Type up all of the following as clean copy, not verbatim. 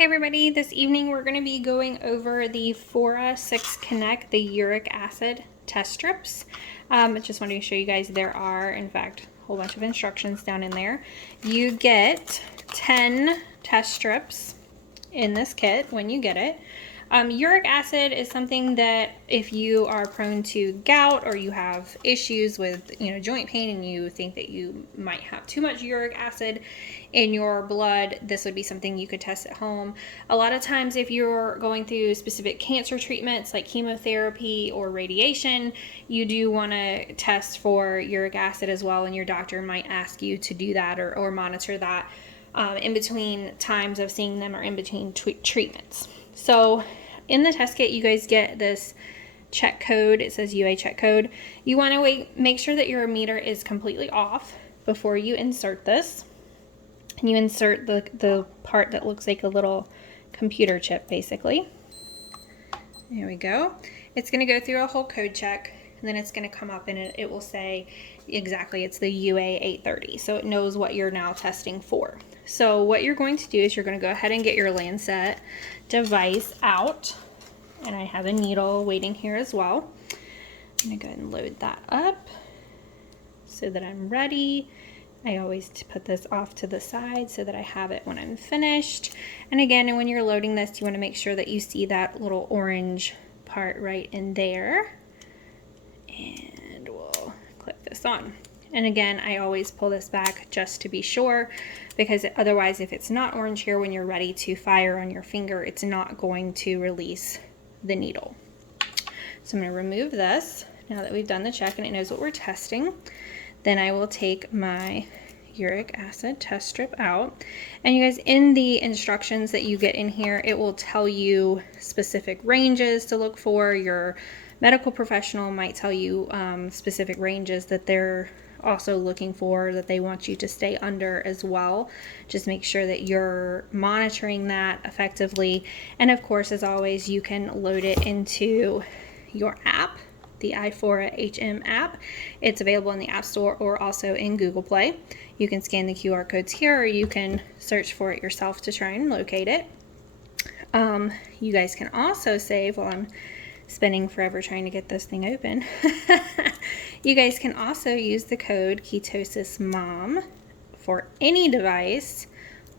Hey everybody, this evening we're going to be going over the Fora6 Connect, the uric acid test strips. I just wanted to show you guys there are, in fact, a whole bunch of instructions down in there. You get 10 test strips in this kit when you get it. Uric acid is something that if you are prone to gout or you have issues with joint pain and you think that you might have too much uric acid in your blood, this would be something you could test at home. A lot of times if you're going through specific cancer treatments like chemotherapy or radiation, you do want to test for uric acid as well, and your doctor might ask you to do that or monitor that in between times of seeing them or in between treatments. So in the test kit, you guys get this check code. It says UA check code. You want to make sure that your meter is completely off before you insert this. And you insert the part that looks like a little computer chip, basically. There we go. It's going to go through a whole code check, and then it's going to come up and it will say exactly it's the UA 830. So it knows what you're now testing for. So what you're going to do is you're going to go ahead and get your Lancet device out. And I have a needle waiting here as well. I'm going to go ahead and load that up so that I'm ready. I always put this off to the side so that I have it when I'm finished. And again, when you're loading this, you want to make sure that you see that little orange part right in there. And we'll click this on. And again, I always pull this back just to be sure, because otherwise if it's not orange here when you're ready to fire on your finger, it's not going to release the needle. So I'm going to remove this now that we've done the check and it knows what we're testing. Then I will take my uric acid test strip out. And you guys, in the instructions that you get in here, it will tell you specific ranges to look for. Your medical professional might tell you specific ranges that they're also looking for, that they want you to stay under as well. Just make sure that you're monitoring that effectively. And of course, as always, you can load it into your app, the iFora6 app. It's available in the App Store or also in Google Play. You can scan the QR codes here, or you can search for it yourself to try and locate it. You guys can also save, while I'm spending forever trying to get this thing open, you guys can also use the code Ketosis Mom for any device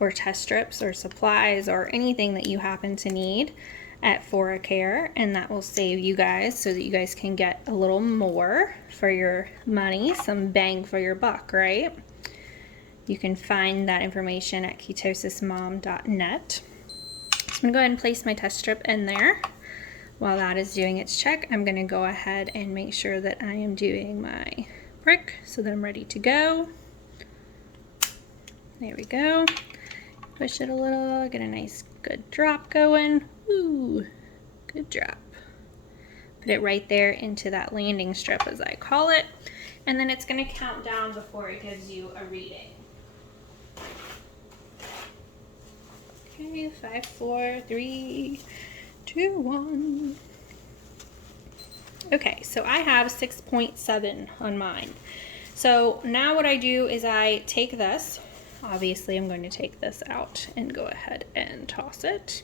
or test strips or supplies or anything that you happen to need at ForaCare, and that will save you guys so that you guys can get a little more for your money, some bang for your buck, right? You can find that information at ketosismom.net. So I'm going to go ahead and place my test strip in there. While that is doing its check, I'm going to go ahead and make sure that I am doing my prick so that I'm ready to go. There we go. Push it a little, get a nice good drop going. Ooh, good drop. Put it right there into that landing strip, as I call it. And then it's going to count down before it gives you a reading. Okay, 5, 4, 3, 2, 1. Okay, so I have 6.7 on mine. So now what I do is I take this. Obviously, I'm going to take this out and go ahead and toss it.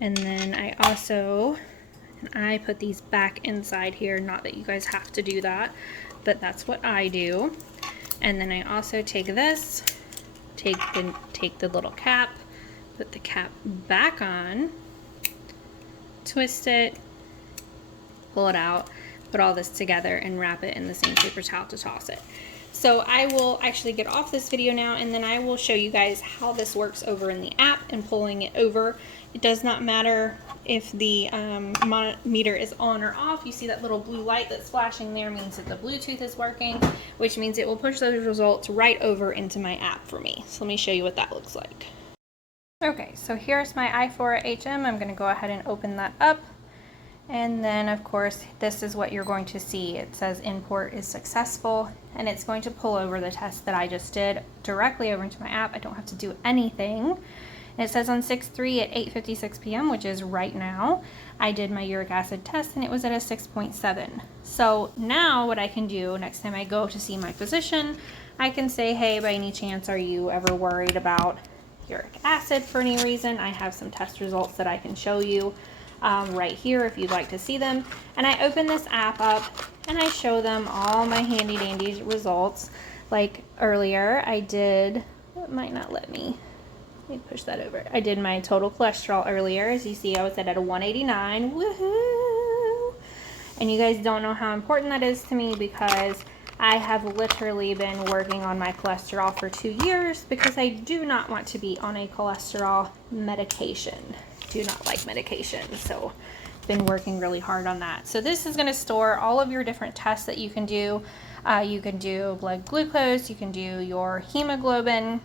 And then I put these back inside here. Not that you guys have to do that, but that's what I do. And then I also take this, take the little cap, put the cap back on, twist it, pull it out, put all this together and wrap it in the same paper towel to toss it. So I will actually get off this video now, and then I will show you guys how this works over in the app and pulling it over. It does not matter if the meter is on or off. You see that little blue light that's flashing there means that the Bluetooth is working, which means it will push those results right over into my app for me. So let me show you what that looks like. Okay, so here's my iFora6. I'm going to go ahead and open that up. And then, of course, this is what you're going to see. It says import is successful, and it's going to pull over the test that I just did directly over into my app. I don't have to do anything. And it says on 6/3 at 8:56 p.m., which is right now, I did my uric acid test, and it was at a 6.7. So now what I can do next time I go to see my physician, I can say, hey, by any chance, are you ever worried about uric acid for any reason, I have some test results that I can show you right here if you'd like to see them. And I open this app up and I show them all my handy dandy results. Like earlier I did, it might not let me push that over. I did my total cholesterol earlier. As you see, I was at a 189. Woohoo! And you guys don't know how important that is to me, because I have literally been working on my cholesterol for 2 years because I do not want to be on a cholesterol medication. Do not like medication. So been working really hard on that. So this is going to store all of your different tests that you can do. You can do blood glucose, you can do your hemoglobin,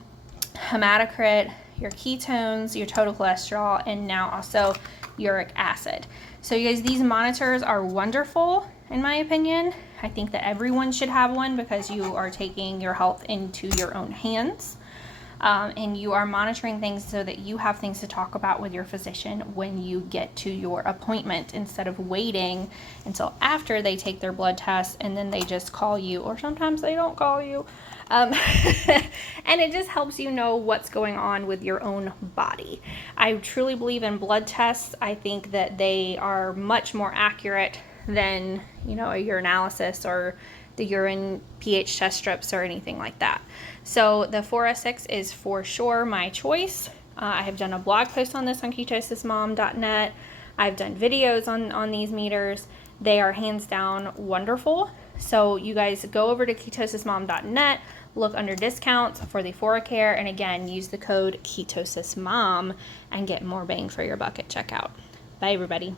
hematocrit, your ketones, your total cholesterol, and now also uric acid. So you guys, these monitors are wonderful in my opinion. I think that everyone should have one because you are taking your health into your own hands. And you are monitoring things so that you have things to talk about with your physician when you get to your appointment, instead of waiting until after they take their blood test and then they just call you, or sometimes they don't call you. And it just helps you know what's going on with your own body. I truly believe in blood tests. I think that they are much more accurate than, you know, a urinalysis or the urine pH test strips or anything like that. So the Fora6 is for sure my choice. I have done a blog post on this on ketosismom.net. I've done videos on these meters. They are hands down wonderful. So you guys go over to ketosismom.net, look under discounts for the ForaCare, and again, use the code KetosisMom and get more bang for your buck at checkout. Bye everybody.